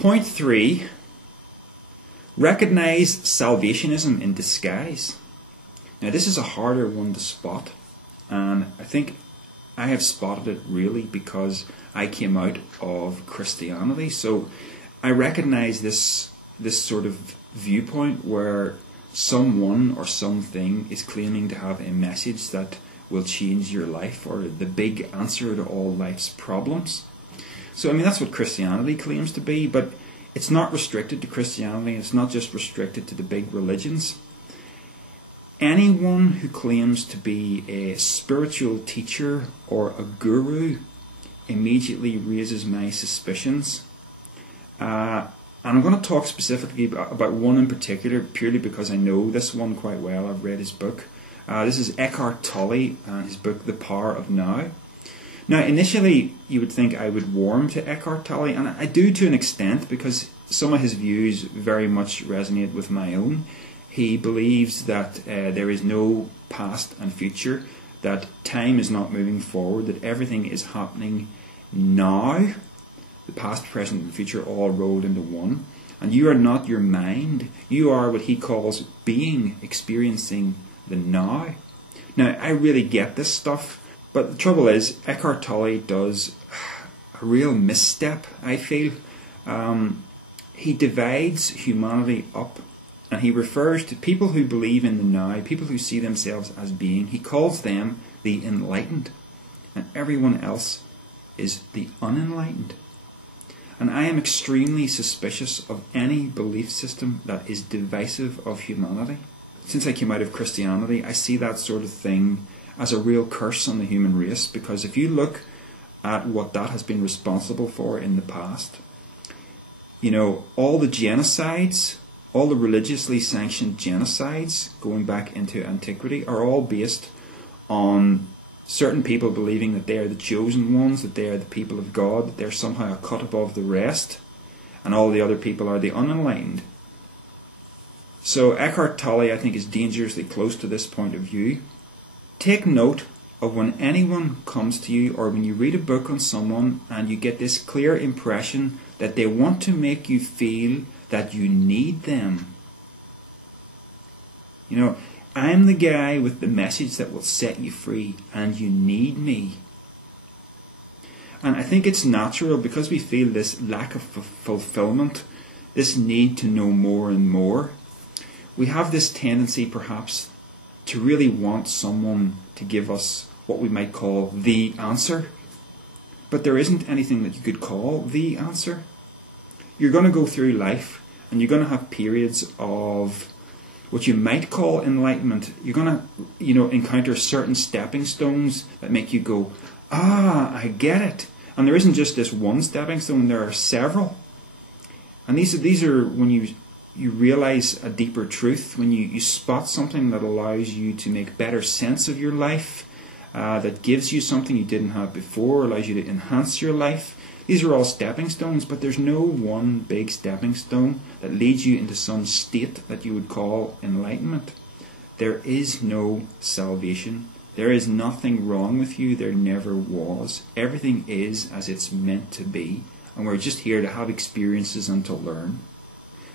Point 3, recognize salvationism in disguise. Now this is a harder one to spot, and I think I have spotted it really because I came out of Christianity. So I recognize this sort of viewpoint where someone or something is claiming to have a message that will change your life, or the big answer to all life's problems. So I mean, that's what Christianity claims to be, but it's not restricted to Christianity. It's not just restricted to the big religions. Anyone who claims to be a spiritual teacher or a guru immediately raises my suspicions. And I'm going to talk specifically about one in particular, purely because I know this one quite well. I've read his book. This is Eckhart Tolle and his book, The Power of Now. Now, initially, you would think I would warm to Eckhart Tolle, and I do to an extent, because some of his views very much resonate with my own. He believes that there is no past and future, that time is not moving forward, that everything is happening now, the past, present, and future all rolled into one. And you are not your mind. You are what he calls being, experiencing the now. Now, I really get this stuff, but the trouble is, Eckhart Tolle does a real misstep, I feel. He divides humanity up, and he refers to people who believe in the now, people who see themselves as being. He calls them the enlightened, and everyone else is the unenlightened. And I am extremely suspicious of any belief system that is divisive of humanity. Since I came out of Christianity, I see that sort of thing as a real curse on the human race, because if you look at what that has been responsible for in the past, you know, all the genocides, all the religiously sanctioned genocides going back into antiquity are all based on certain people believing that they are the chosen ones, that they are the people of God, that they're somehow a cut above the rest, and all the other people are the unenlightened. So Eckhart Tolle, I think, is dangerously close to this point of view. Take note of when anyone comes to you, or when you read a book on someone and you get this clear impression that they want to make you feel that you need them. You know, I'm the guy with the message that will set you free, and you need me. And I think it's natural, because we feel this lack of fulfillment, this need to know more and more. We have this tendency, perhaps, to really want someone to give us what we might call the answer. But there isn't anything that you could call the answer. You're going to go through life, and you're going to have periods of what you might call enlightenment. You're going to, encounter certain stepping stones that make you go, I get it. And there isn't just this one stepping stone, there are several. And these are when you realize a deeper truth, when you spot something that allows you to make better sense of your life, that gives you something you didn't have before, allows you to enhance your life. These are all stepping stones, but there's no one big stepping stone that leads you into some state that you would call enlightenment. There is no salvation. There is nothing wrong with you. There never was. Everything is as it's meant to be, and we're just here to have experiences and to learn.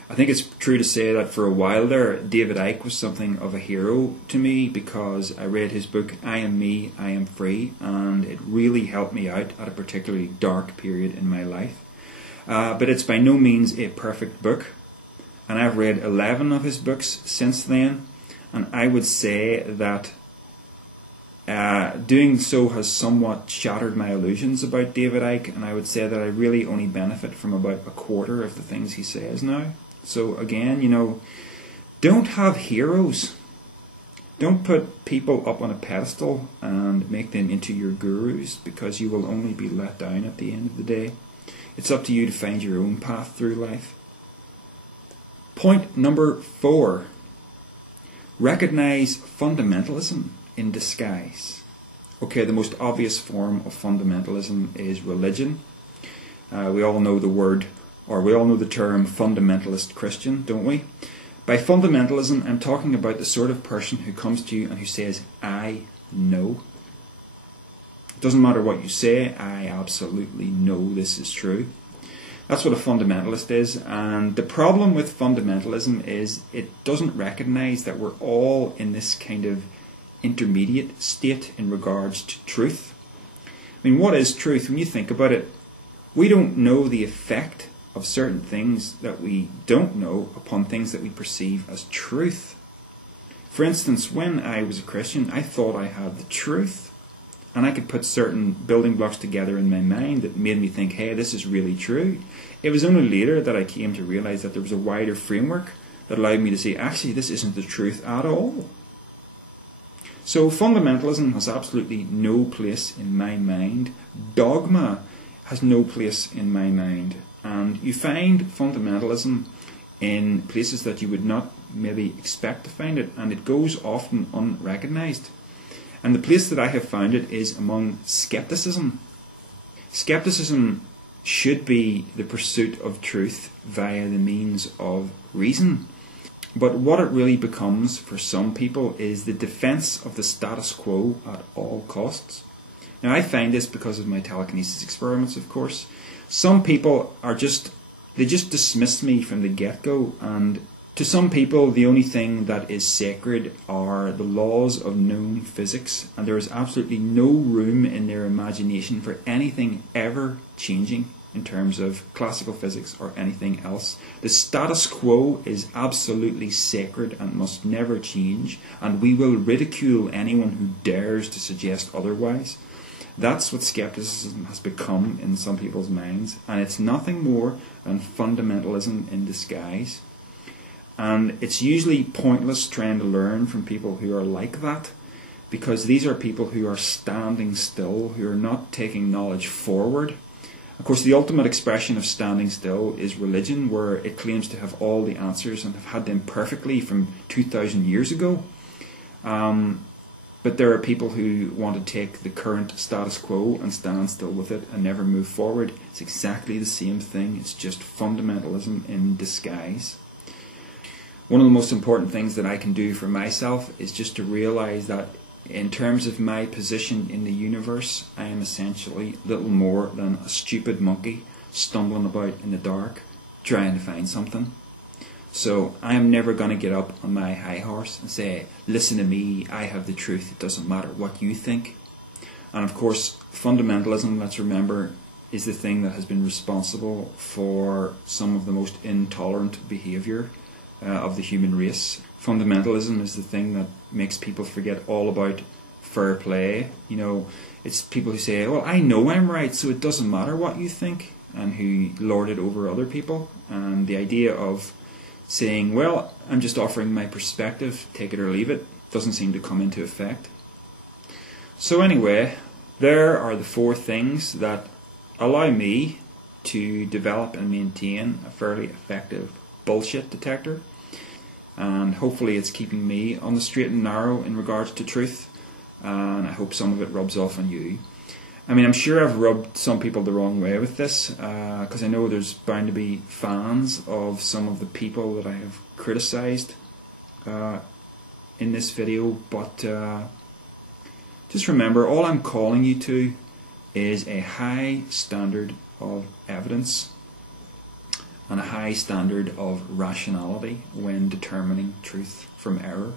I think it's true to say that for a while there, David Icke was something of a hero to me, because I read his book, I Am Me, I Am Free, and it really helped me out at a particularly dark period in my life. But it's by no means a perfect book, and I've read 11 of his books since then, and I would say that doing so has somewhat shattered my illusions about David Icke, and I would say that I really only benefit from about a quarter of the things he says now. So again, don't have heroes. Don't put people up on a pedestal and make them into your gurus, because you will only be let down at the end of the day. It's up to you to find your own path through life. Point number 4. Recognize fundamentalism in disguise. Okay, the most obvious form of fundamentalism is religion. We all know the word, or we all know the term fundamentalist Christian, don't we? By fundamentalism, I'm talking about the sort of person who comes to you and who says, I know. It doesn't matter what you say, I absolutely know this is true. That's what a fundamentalist is, and the problem with fundamentalism is it doesn't recognise that we're all in this kind of intermediate state in regards to truth. I mean, what is truth? When you think about it, we don't know the effect of certain things that we don't know upon things that we perceive as truth. For instance, when I was a Christian, I thought I had the truth. And I could put certain building blocks together in my mind that made me think, hey, this is really true. It was only later that I came to realise that there was a wider framework that allowed me to say, actually, this isn't the truth at all. So fundamentalism has absolutely no place in my mind. Dogma has no place in my mind. And you find fundamentalism in places that you would not maybe expect to find it, and it goes often unrecognised. And the place that I have found it is among skepticism. Skepticism should be the pursuit of truth via the means of reason. But what it really becomes for some people is the defence of the status quo at all costs. Now, I find this because of my telekinesis experiments, of course. Some people they just dismiss me from the get-go, and to some people, the only thing that is sacred are the laws of known physics, and there is absolutely no room in their imagination for anything ever changing in terms of classical physics or anything else. The status quo is absolutely sacred and must never change, and we will ridicule anyone who dares to suggest otherwise. That's what skepticism has become in some people's minds, and it's nothing more than fundamentalism in disguise. And it's usually pointless trying to learn from people who are like that, because these are people who are standing still, who are not taking knowledge forward. Of course, the ultimate expression of standing still is religion, where it claims to have all the answers and have had them perfectly from 2,000 years ago. But there are people who want to take the current status quo and stand still with it and never move forward. It's exactly the same thing. It's just fundamentalism in disguise. One of the most important things that I can do for myself is just to realise that in terms of my position in the universe, I am essentially little more than a stupid monkey stumbling about in the dark trying to find something. So I am never going to get up on my high horse and say, listen to me, I have the truth, it doesn't matter what you think. And of course, fundamentalism, let's remember, is the thing that has been responsible for some of the most intolerant behaviour of the human race. Fundamentalism is the thing that makes people forget all about fair play. You know, it's people who say, well, I know I'm right, so it doesn't matter what you think, and who lord it over other people. And the idea of saying, well, I'm just offering my perspective, take it or leave it, doesn't seem to come into effect. So anyway, there are the 4 things that allow me to develop and maintain a fairly effective bullshit detector, and hopefully it's keeping me on the straight and narrow in regards to truth, and I hope some of it rubs off on you. I mean, I'm sure I've rubbed some people the wrong way with this, because I know there's bound to be fans of some of the people that I have criticised in this video, but just remember, all I'm calling you to is a high standard of evidence and a high standard of rationality when determining truth from error.